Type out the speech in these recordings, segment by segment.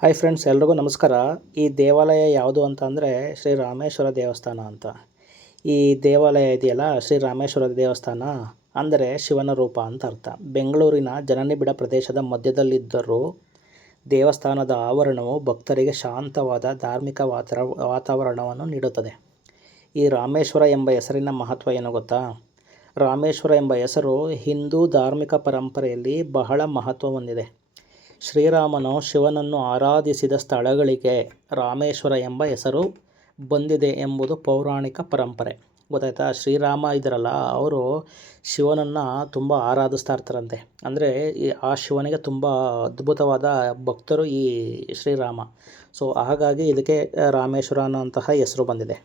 Hi friends, ಎಲ್ರಿಗೂ ನಮಸ್ಕಾರ. ಈ ದೇವಾಲಯ ಯಾವುದು ಅಂತ ಅಂದರೆ ಶ್ರೀ ರಾಮೇಶ್ವರ ದೇವಸ್ಥಾನ ಅಂತ. ಈ ದೇವಾಲಯ ಇದೆಯಲ್ಲ, ಶ್ರೀ ರಾಮೇಶ್ವರ ದೇವಸ್ಥಾನ ಅಂದರೆ ಶಿವನ ರೂಪ ಅಂತ ಅರ್ಥ. ಬೆಂಗಳೂರಿನ ಜನನಿಬಿಡ ಪ್ರದೇಶದ ಮಧ್ಯದಲ್ಲಿದ್ದರೂ ದೇವಸ್ಥಾನದ ಆವರಣವು ಭಕ್ತರಿಗೆ ಶಾಂತವಾದ ಧಾರ್ಮಿಕ ವಾತಾವರಣವನ್ನು ನೀಡುತ್ತದೆ. ಈ ರಾಮೇಶ್ವರ ಎಂಬ ಹೆಸರಿನ ಮಹತ್ವ ಏನು ಗೊತ್ತಾ? ರಾಮೇಶ್ವರ ಎಂಬ ಹೆಸರು ಹಿಂದೂ ಧಾರ್ಮಿಕ ಪರಂಪರೆಯಲ್ಲಿ ಬಹಳ ಮಹತ್ವ ಹೊಂದಿದೆ. ಶ್ರೀರಾಮನು ಶಿವನನ್ನು ಆರಾಧಿಸಿದ ಸ್ಥಳಗಳಿಗೆ ರಾಮೇಶ್ವರ ಎಂಬ ಹೆಸರು ಬಂದಿದೆ ಎಂಬುದು ಪೌರಾಣಿಕ ಪರಂಪರೆ. ಗೊತ್ತಾಯ್ತಾ? ಶ್ರೀರಾಮ ಇದ್ರಲ್ಲ, ಅವರು ಶಿವನನ್ನು ತುಂಬ ಆರಾಧಿಸ್ತಾ ಇರ್ತಾರಂತೆ. ಅಂದರೆ ಆ ಶಿವನಿಗೆ ತುಂಬ ಅದ್ಭುತವಾದ ಭಕ್ತರು ಈ ಶ್ರೀರಾಮ. ಸೊ ಹಾಗಾಗಿ ಇದಕ್ಕೆ ರಾಮೇಶ್ವರ ಅನ್ನೋಂತಹ ಹೆಸರು ಬಂದಿದೆ.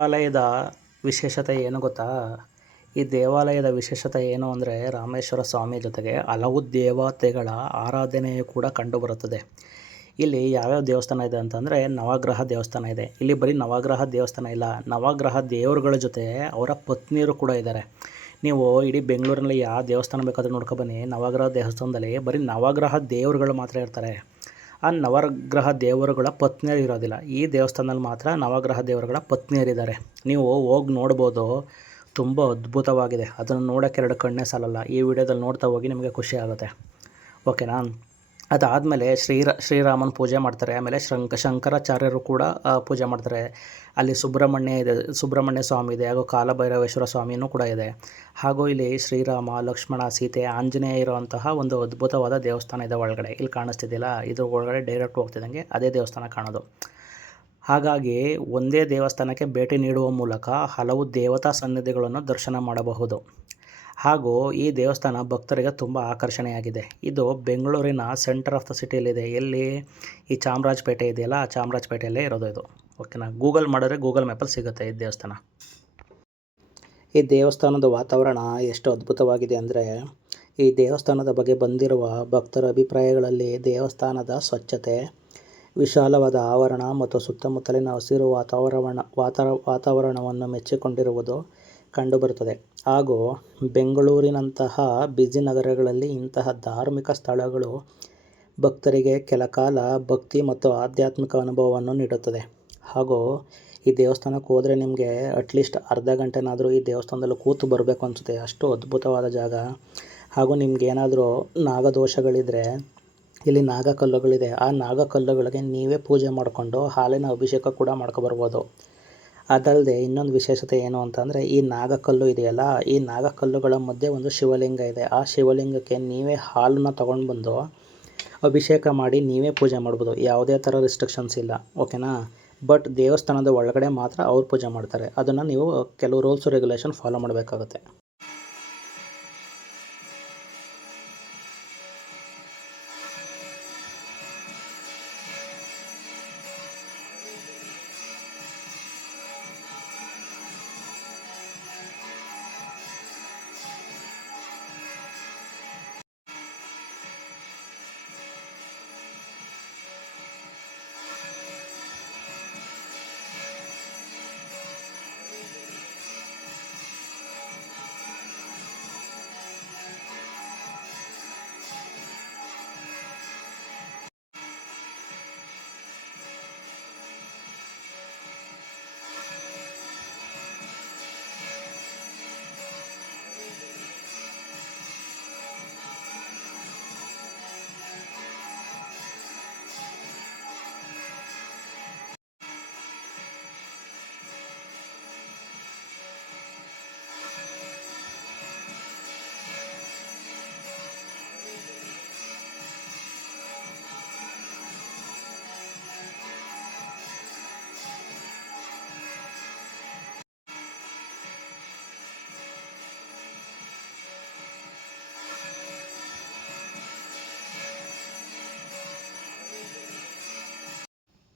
ದೇವಾಲಯದ ವಿಶೇಷತೆ ಏನು ಗೊತ್ತಾ? ಈ ದೇವಾಲಯದ ವಿಶೇಷತೆ ಏನು ಅಂದರೆ ರಾಮೇಶ್ವರ ಸ್ವಾಮಿ ಜೊತೆಗೆ ಹಲವು ದೇವತೆಗಳ ಆರಾಧನೆಯು ಕೂಡ ಕಂಡುಬರುತ್ತದೆ. ಇಲ್ಲಿ ಯಾವ್ಯಾವ ದೇವಸ್ಥಾನ ಇದೆ ಅಂತಂದರೆ ನವಗ್ರಹ ದೇವಸ್ಥಾನ ಇದೆ. ಇಲ್ಲಿ ಬರೀ ನವಗ್ರಹ ದೇವಸ್ಥಾನ ಇಲ್ಲ, ನವಗ್ರಹ ದೇವರುಗಳ ಜೊತೆ ಅವರ ಪತ್ನಿಯರು ಕೂಡ ಇದ್ದಾರೆ. ನೀವು ಇಡೀ ಬೆಂಗಳೂರಿನಲ್ಲಿ ಯಾವ ದೇವಸ್ಥಾನ ಬೇಕಾದರೂ ನೋಡ್ಕೊಬನ್ನಿ, ನವಗ್ರಹ ದೇವಸ್ಥಾನದಲ್ಲಿ ಬರೀ ನವಗ್ರಹ ದೇವರುಗಳು ಮಾತ್ರ ಇರ್ತಾರೆ. ಆ ನವಗ್ರಹ ದೇವರುಗಳ ಪತ್ನಿಯರು ಇರೋದಿಲ್ಲ. ಈ ದೇವಸ್ಥಾನದಲ್ಲಿ ಮಾತ್ರ ನವಗ್ರಹ ದೇವರುಗಳ ಪತ್ನಿಯರಿದ್ದಾರೆ. ನೀವು ಹೋಗಿ ನೋಡ್ಬೋದು, ತುಂಬ ಅದ್ಭುತವಾಗಿದೆ. ಅದನ್ನು ನೋಡೋಕ್ಕೆ ಎರಡು ಕಣ್ಣೇ ಸಾಲಲ್ಲ. ಈ ವಿಡಿಯೋದಲ್ಲಿ ನೋಡ್ತಾ ಹೋಗಿ ನಿಮಗೆ ಖುಷಿ ಆಗುತ್ತೆ. ಓಕೆನಾ? ಅದಾದಮೇಲೆ ಶ್ರೀರಾಮನ ಪೂಜೆ ಮಾಡ್ತಾರೆ. ಆಮೇಲೆ ಶಂಕರಾಚಾರ್ಯರು ಕೂಡ ಪೂಜೆ ಮಾಡ್ತಾರೆ. ಅಲ್ಲಿ ಸುಬ್ರಹ್ಮಣ್ಯ ಸ್ವಾಮಿ ಇದೆ, ಹಾಗೂ ಕಾಲಭೈರವೇಶ್ವರ ಸ್ವಾಮಿಯೂ ಕೂಡ ಇದೆ. ಹಾಗೂ ಇಲ್ಲಿ ಶ್ರೀರಾಮ, ಲಕ್ಷ್ಮಣ, ಸೀತೆ, ಆಂಜನೇಯ ಇರುವಂತಹ ಒಂದು ಅದ್ಭುತವಾದ ದೇವಸ್ಥಾನ ಇದೆ ಒಳಗಡೆ. ಇಲ್ಲಿ ಕಾಣಿಸ್ತಿದ್ದಿಲ್ಲ, ಇದು ಒಳಗಡೆ ಡೈರೆಕ್ಟ್ ಹೋಗ್ತಿದ್ದಂಗೆ ಅದೇ ದೇವಸ್ಥಾನ ಕಾಣೋದು. ಹಾಗಾಗಿ ಒಂದೇ ದೇವಸ್ಥಾನಕ್ಕೆ ಭೇಟಿ ನೀಡುವ ಮೂಲಕ ಹಲವು ದೇವತಾ ಸನ್ನಿಧಿಗಳನ್ನು ದರ್ಶನ ಮಾಡಬಹುದು. ಹಾಗೂ ಈ ದೇವಸ್ಥಾನ ಭಕ್ತರಿಗೆ ತುಂಬ ಆಕರ್ಷಣೆಯಾಗಿದೆ. ಇದು ಬೆಂಗಳೂರಿನ ಸೆಂಟರ್ ಆಫ್ ದ ಸಿಟಿಯಲ್ಲಿದೆ. ಎಲ್ಲಿ? ಈ ಚಾಮರಾಜಪೇಟೆ ಇದೆಯಲ್ಲ, ಆ ಚಾಮರಾಜಪೇಟೆಯಲ್ಲೇ ಇರೋದು ಇದು. ಓಕೆನಾ? ಗೂಗಲ್ ಮಾಡಿದ್ರೆ ಗೂಗಲ್ ಮ್ಯಾಪಲ್ಲಿ ಸಿಗುತ್ತೆ ಈ ದೇವಸ್ಥಾನ. ಈ ದೇವಸ್ಥಾನದ ವಾತಾವರಣ ಎಷ್ಟು ಅದ್ಭುತವಾಗಿದೆ ಅಂದರೆ, ಈ ದೇವಸ್ಥಾನದ ಬಗ್ಗೆ ಬಂದಿರುವ ಭಕ್ತರ ಅಭಿಪ್ರಾಯಗಳಲ್ಲಿ ದೇವಸ್ಥಾನದ ಸ್ವಚ್ಛತೆ, ವಿಶಾಲವಾದ ಆವರಣ ಮತ್ತು ಸುತ್ತಮುತ್ತಲಿನ ಹಸಿರು ವಾತಾವರಣವನ್ನು ಮೆಚ್ಚಿಕೊಂಡಿರುವುದು ಕಂಡುಬರುತ್ತದೆ. ಹಾಗೂ ಬೆಂಗಳೂರಿನಂತಹ ಬ್ಯುಸಿ ನಗರಗಳಲ್ಲಿ ಇಂತಹ ಧಾರ್ಮಿಕ ಸ್ಥಳಗಳು ಭಕ್ತರಿಗೆ ಕೆಲಕಾಲ ಭಕ್ತಿ ಮತ್ತು ಆಧ್ಯಾತ್ಮಿಕ ಅನುಭವವನ್ನು ನೀಡುತ್ತದೆ. ಹಾಗೂ ಈ ದೇವಸ್ಥಾನಕ್ಕೆ ಹೋದರೆ ನಿಮಗೆ ಅಟ್ಲೀಸ್ಟ್ ಅರ್ಧ ಗಂಟೆನಾದರೂ ಈ ದೇವಸ್ಥಾನದಲ್ಲಿ ಕೂತು ಬರಬೇಕು ಅನಿಸುತ್ತೆ. ಅಷ್ಟು ಅದ್ಭುತವಾದ ಜಾಗ. ಹಾಗೂ ನಿಮಗೇನಾದರೂ ನಾಗದೋಷಗಳಿದ್ದರೆ ಇಲ್ಲಿ ನಾಗಕಲ್ಲುಗಳಿದೆ. ಆ ನಾಗಕಲ್ಲುಗಳಿಗೆ ನೀವೇ ಪೂಜೆ ಮಾಡಿಕೊಂಡು ಹಾಲಿನ ಅಭಿಷೇಕ ಕೂಡ ಮಾಡ್ಕೊಬರ್ಬೋದು. ಅದಲ್ಲದೆ ಇನ್ನೊಂದು ವಿಶೇಷತೆ ಏನು ಅಂತಂದರೆ, ಈ ನಾಗಕಲ್ಲು ಇದೆಯಲ್ಲ, ಈ ನಾಗಕಲ್ಲುಗಳ ಮಧ್ಯೆ ಒಂದು ಶಿವಲಿಂಗ ಇದೆ. ಆ ಶಿವಲಿಂಗಕ್ಕೆ ನೀವೇ ಹಾಲನ್ನು ತೊಗೊಂಡು ಬಂದು ಅಭಿಷೇಕ ಮಾಡಿ ನೀವೇ ಪೂಜೆ ಮಾಡ್ಬೋದು. ಯಾವುದೇ ಥರ ರಿಸ್ಟ್ರಿಕ್ಷನ್ಸ್ ಇಲ್ಲ. ಓಕೆನಾ? ಬಟ್ ದೇವಸ್ಥಾನದ ಒಳಗಡೆ ಮಾತ್ರ ಅವ್ರು ಪೂಜೆ ಮಾಡ್ತಾರೆ. ಅದನ್ನು ನೀವು ಕೆಲವು ರೂಲ್ಸ್ ರೆಗ್ಯುಲೇಷನ್ ಫಾಲೋ ಮಾಡಬೇಕಾಗುತ್ತೆ.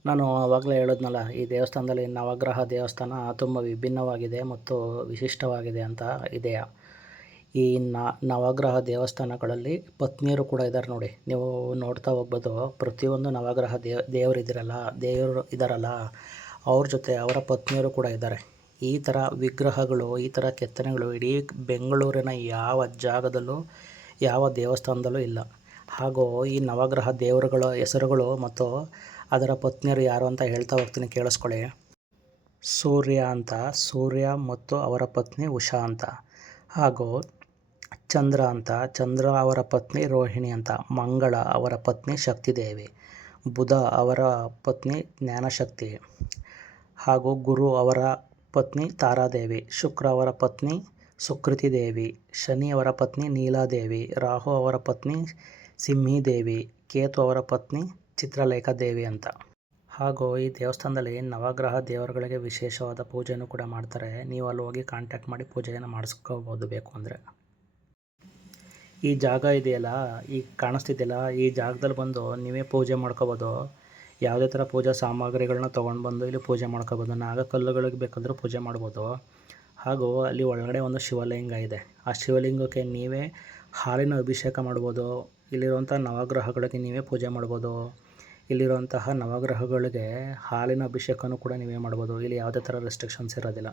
ನಾನು ಆವಾಗಲೇ ಹೇಳಿದ್ನಲ್ಲ, ಈ ದೇವಸ್ಥಾನದಲ್ಲಿ ನವಗ್ರಹ ದೇವಸ್ಥಾನ ತುಂಬ ವಿಭಿನ್ನವಾಗಿದೆ ಮತ್ತು ವಿಶಿಷ್ಟವಾಗಿದೆ ಅಂತ ಇದೆಯಾ. ಈ ನವಗ್ರಹ ದೇವಸ್ಥಾನಗಳಲ್ಲಿ ಪತ್ನಿಯರು ಕೂಡ ಇದ್ದಾರೆ ನೋಡಿ. ನೀವು ನೋಡ್ತಾ ಹೋಗ್ಬೋದು, ಪ್ರತಿಯೊಂದು ನವಗ್ರಹ ದೇವರು ಇದ್ದಾರಲ್ಲ, ಅವ್ರ ಜೊತೆ ಅವರ ಪತ್ನಿಯರು ಕೂಡ ಇದ್ದಾರೆ. ಈ ಥರ ವಿಗ್ರಹಗಳು, ಈ ಥರ ಕೆತ್ತನೆಗಳು ಇಡೀ ಬೆಂಗಳೂರಿನ ಯಾವ ಜಾಗದಲ್ಲೂ, ಯಾವ ದೇವಸ್ಥಾನದಲ್ಲೂ ಇಲ್ಲ. ಹಾಗೂ ಈ ನವಗ್ರಹ ದೇವರುಗಳ ಹೆಸರುಗಳು ಮತ್ತು ಅದರ ಪತ್ನಿಯರು ಯಾರು ಅಂತ ಹೇಳ್ತಾ ಹೋಗ್ತೀನಿ, ಕೇಳಿಸ್ಕೊಳ್ಳಿ. ಸೂರ್ಯ ಅಂತ, ಸೂರ್ಯ ಮತ್ತು ಅವರ ಪತ್ನಿ ಉಷಾ ಅಂತ. ಹಾಗೂ ಚಂದ್ರ ಅಂತ, ಚಂದ್ರ ಅವರ ಪತ್ನಿ ರೋಹಿಣಿ ಅಂತ. ಮಂಗಳ ಅವರ ಪತ್ನಿ ಶಕ್ತಿದೇವಿ. ಬುಧ ಅವರ ಪತ್ನಿ ಜ್ಞಾನಶಕ್ತಿ. ಹಾಗೂ ಗುರು ಅವರ ಪತ್ನಿ ತಾರಾದೇವಿ. ಶುಕ್ರ ಅವರ ಪತ್ನಿ ಸುಕೃತಿದೇವಿ. ಶನಿ ಅವರ ಪತ್ನಿ ನೀಲಾದೇವಿ. ರಾಹು ಅವರ ಪತ್ನಿ ಸಿಂಹಿದೇವಿ. ಕೇತು ಅವರ ಪತ್ನಿ ಚಿತ್ರಲೇಖಾದೇವಿ ಅಂತ. ಹಾಗೂ ಈ ದೇವಸ್ಥಾನದಲ್ಲಿ ನವಗ್ರಹ ದೇವರುಗಳಿಗೆ ವಿಶೇಷವಾದ ಪೂಜೆಯನ್ನು ಕೂಡ ಮಾಡ್ತಾರೆ. ನೀವು ಅಲ್ಲಿ ಹೋಗಿ ಕಾಂಟ್ಯಾಕ್ಟ್ ಮಾಡಿ ಪೂಜೆಯನ್ನು ಮಾಡಿಸ್ಕೋಬೋದು ಬೇಕು ಅಂದರೆ. ಈ ಜಾಗ ಇದೆಯಲ್ಲ, ಈಗ ಕಾಣಿಸ್ತಿದೆಯಲ್ಲ, ಈ ಜಾಗದಲ್ಲಿ ಬಂದು ನೀವೇ ಪೂಜೆ ಮಾಡ್ಕೋಬೋದು. ಯಾವುದೇ ಥರ ಪೂಜಾ ಸಾಮಗ್ರಿಗಳನ್ನ ತೊಗೊಂಡು ಬಂದು ಇಲ್ಲಿ ಪೂಜೆ ಮಾಡ್ಕೋಬೋದು. ನಾಗಕಲ್ಲುಗಳಿಗೆ ಬೇಕಾದರೂ ಪೂಜೆ ಮಾಡ್ಬೋದು. ಹಾಗೂ ಅಲ್ಲಿ ಒಳಗಡೆ ಒಂದು ಶಿವಲಿಂಗ ಇದೆ. ಆ ಶಿವಲಿಂಗಕ್ಕೆ ನೀವೇ ಹಾಲಿನ ಅಭಿಷೇಕ ಮಾಡ್ಬೋದು. ಇಲ್ಲಿರುವಂಥ ನವಗ್ರಹಗಳಿಗೆ ನೀವೇ ಪೂಜೆ ಮಾಡ್ಬೋದು. ಇಲ್ಲಿರುವಂತಹ ನವಗ್ರಹಗಳಿಗೆ ಹಾಲಿನ ಅಭಿಷೇಕನೂ ಕೂಡ ನೀವೇ ಮಾಡ್ಬೋದು. ಇಲ್ಲಿ ಯಾವುದೇ ಥರ ರೆಸ್ಟ್ರಿಕ್ಷನ್ಸ್ ಇರೋದಿಲ್ಲ.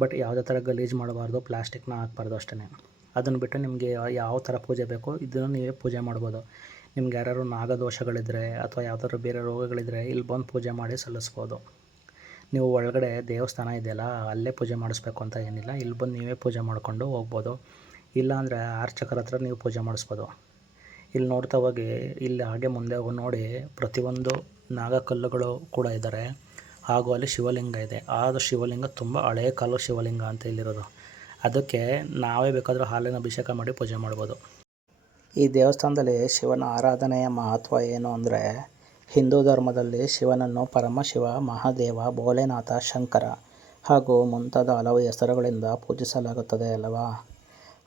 ಬಟ್ ಯಾವುದೇ ಥರ ಗಲೀಜು ಮಾಡಬಾರ್ದು, ಪ್ಲಾಸ್ಟಿಕ್ನ ಹಾಕ್ಬಾರ್ದು ಅಷ್ಟೇ. ಅದನ್ನು ಬಿಟ್ಟು ನಿಮಗೆ ಯಾವ ಥರ ಪೂಜೆ ಬೇಕೋ ಇದನ್ನು ನೀವೇ ಪೂಜೆ ಮಾಡ್ಬೋದು. ನಿಮ್ಗೆ ಯಾರ್ಯಾರು ನಾಗದೋಷಗಳಿದ್ದರೆ ಅಥವಾ ಯಾವ್ದಾದ್ರು ಬೇರೆ ರೋಗಗಳಿದ್ದರೆ ಇಲ್ಲಿ ಬಂದು ಪೂಜೆ ಮಾಡಿ ಸಲ್ಲಿಸ್ಬೋದು. ನೀವು ಒಳಗಡೆ ದೇವಸ್ಥಾನ ಇದೆಯಲ್ಲ, ಅಲ್ಲೇ ಪೂಜೆ ಮಾಡಿಸ್ಬೇಕು ಅಂತ ಏನಿಲ್ಲ. ಇಲ್ಲಿ ಬಂದು ನೀವೇ ಪೂಜೆ ಮಾಡಿಕೊಂಡು ಹೋಗ್ಬೋದು. ಇಲ್ಲಾಂದರೆ ಅರ್ಚಕರ ಹತ್ರ ನೀವು ಪೂಜೆ ಮಾಡಿಸ್ಬೋದು. ಇಲ್ಲಿ ನೋಡ್ತಾ ಹೋಗಿ, ಇಲ್ಲಿ ಹಾಗೆ ಮುಂದೆ ಹೋಗಿ ನೋಡಿ, ಪ್ರತಿಯೊಂದು ನಾಗಕಲ್ಲುಗಳು ಕೂಡ ಇದ್ದಾರೆ. ಹಾಗೂ ಅಲ್ಲಿ ಶಿವಲಿಂಗ ಇದೆ. ಆ ಶಿವಲಿಂಗ ತುಂಬ ಹಳೆಯ ಕಾಲದ ಶಿವಲಿಂಗ ಅಂತ ಇಲ್ಲಿರೋದು. ಅದಕ್ಕೆ ನಾವೇ ಬೇಕಾದರೂ ಹಾಲಿನ ಅಭಿಷೇಕ ಮಾಡಿ ಪೂಜೆ ಮಾಡ್ಬೋದು. ಈ ದೇವಸ್ಥಾನದಲ್ಲಿ ಶಿವನ ಆರಾಧನೆಯ ಮಹತ್ವ ಏನು ಅಂದರೆ, ಹಿಂದೂ ಧರ್ಮದಲ್ಲಿ ಶಿವನನ್ನು ಪರಮಶಿವ, ಮಹಾದೇವ, ಭೋಲೆನಾಥ, ಶಂಕರ ಹಾಗೂ ಮುಂತಾದ ಹಲವು ಹೆಸರುಗಳಿಂದ ಪೂಜಿಸಲಾಗುತ್ತದೆ ಅಲ್ಲವಾ.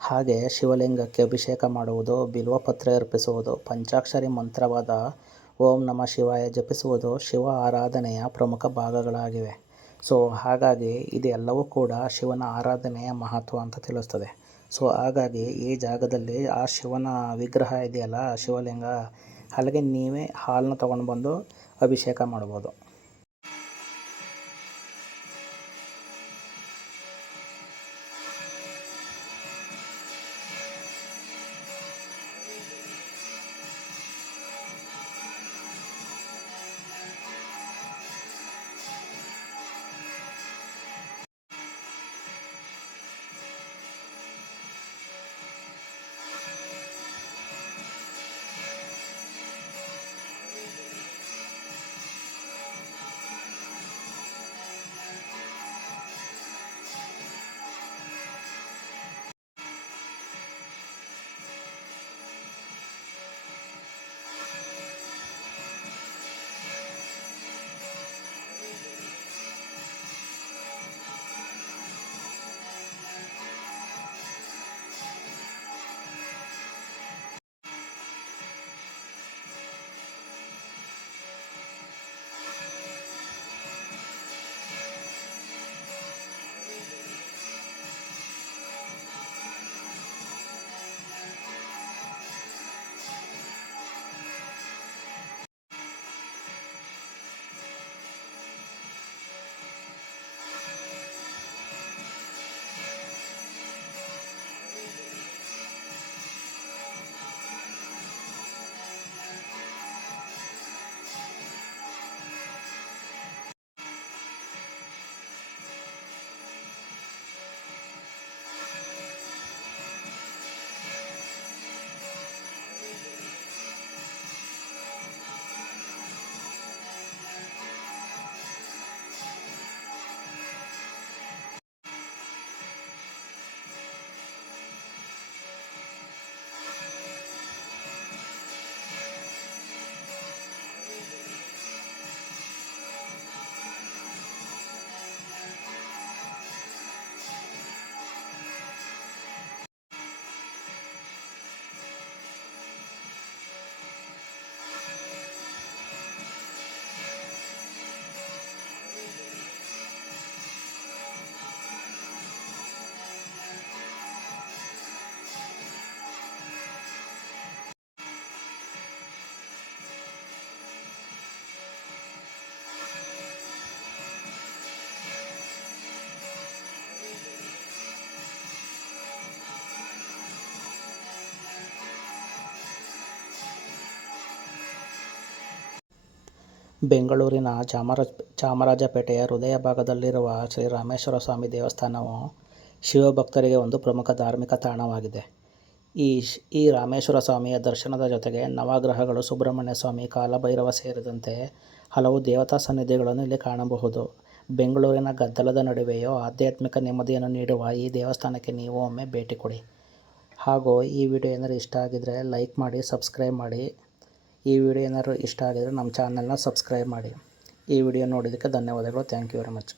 ಹಾಗೆ ಶಿವಲಿಂಗಕ್ಕೆ ಅಭಿಷೇಕ ಮಾಡುವುದು, ಬಿಲ್ವಪತ್ರೆ ಅರ್ಪಿಸುವುದು, ಪಂಚಾಕ್ಷರಿ ಮಂತ್ರವಾದ ಓಂ ನಮಃ ಶಿವಾಯ ಜಪಿಸುವುದು ಶಿವ ಆರಾಧನೆಯ ಪ್ರಮುಖ ಭಾಗಗಳಾಗಿವೆ. ಸೊ ಹಾಗಾಗಿ ಇದೆಲ್ಲವೂ ಕೂಡ ಶಿವನ ಆರಾಧನೆಯ ಮಹತ್ವ ಅಂತ ತಿಳಿಸ್ತದೆ. ಸೊ ಹಾಗಾಗಿ ಈ ಜಾಗದಲ್ಲಿ ಆ ಶಿವನ ವಿಗ್ರಹ ಇದೆಯಲ್ಲ, ಶಿವಲಿಂಗ, ಅಲ್ಲಿಗೆ ನೀವೇ ಹಾಲನ್ನ ತೊಗೊಂಡು ಬಂದು ಅಭಿಷೇಕ ಮಾಡ್ಬೋದು. ಬೆಂಗಳೂರಿನ ಚಾಮರಾಜಪೇಟೆಯ ಹೃದಯ ಭಾಗದಲ್ಲಿರುವ ಶ್ರೀ ರಾಮೇಶ್ವರ ಸ್ವಾಮಿ ದೇವಸ್ಥಾನವು ಶಿವಭಕ್ತರಿಗೆ ಒಂದು ಪ್ರಮುಖ ಧಾರ್ಮಿಕ ತಾಣವಾಗಿದೆ. ಈ ರಾಮೇಶ್ವರ ಸ್ವಾಮಿಯ ದರ್ಶನದ ಜೊತೆಗೆ ನವಗ್ರಹಗಳು, ಸುಬ್ರಹ್ಮಣ್ಯ ಸ್ವಾಮಿ, ಕಾಲಭೈರವ ಸೇರಿದಂತೆ ಹಲವು ದೇವತಾ ಸನ್ನಿಧಿಗಳನ್ನು ಇಲ್ಲಿ ಕಾಣಬಹುದು. ಬೆಂಗಳೂರಿನ ಗದ್ದಲದ ನಡುವೆಯೂ ಆಧ್ಯಾತ್ಮಿಕ ನೆಮ್ಮದಿಯನ್ನು ನೀಡುವ ಈ ದೇವಸ್ಥಾನಕ್ಕೆ ನೀವು ಒಮ್ಮೆ ಭೇಟಿ ಕೊಡಿ. ಹಾಗೂ ಈ ವಿಡಿಯೋ ಏನಾದರೂ ಇಷ್ಟ ಆಗಿದರೆ ಲೈಕ್ ಮಾಡಿ, ಸಬ್ಸ್ಕ್ರೈಬ್ ಮಾಡಿ. ಈ ವಿಡಿಯೋ ಏನಾದರೂ ಇಷ್ಟ ಆಗಿದರೆ ನಮ್ಮ ಚಾನಲ್ನ ಸಬ್ಸ್ಕ್ರೈಬ್ ಮಾಡಿ. ಈ ವಿಡಿಯೋ ನೋಡಿದ್ದಕ್ಕೆ ಧನ್ಯವಾದಗಳು. Thank you very much.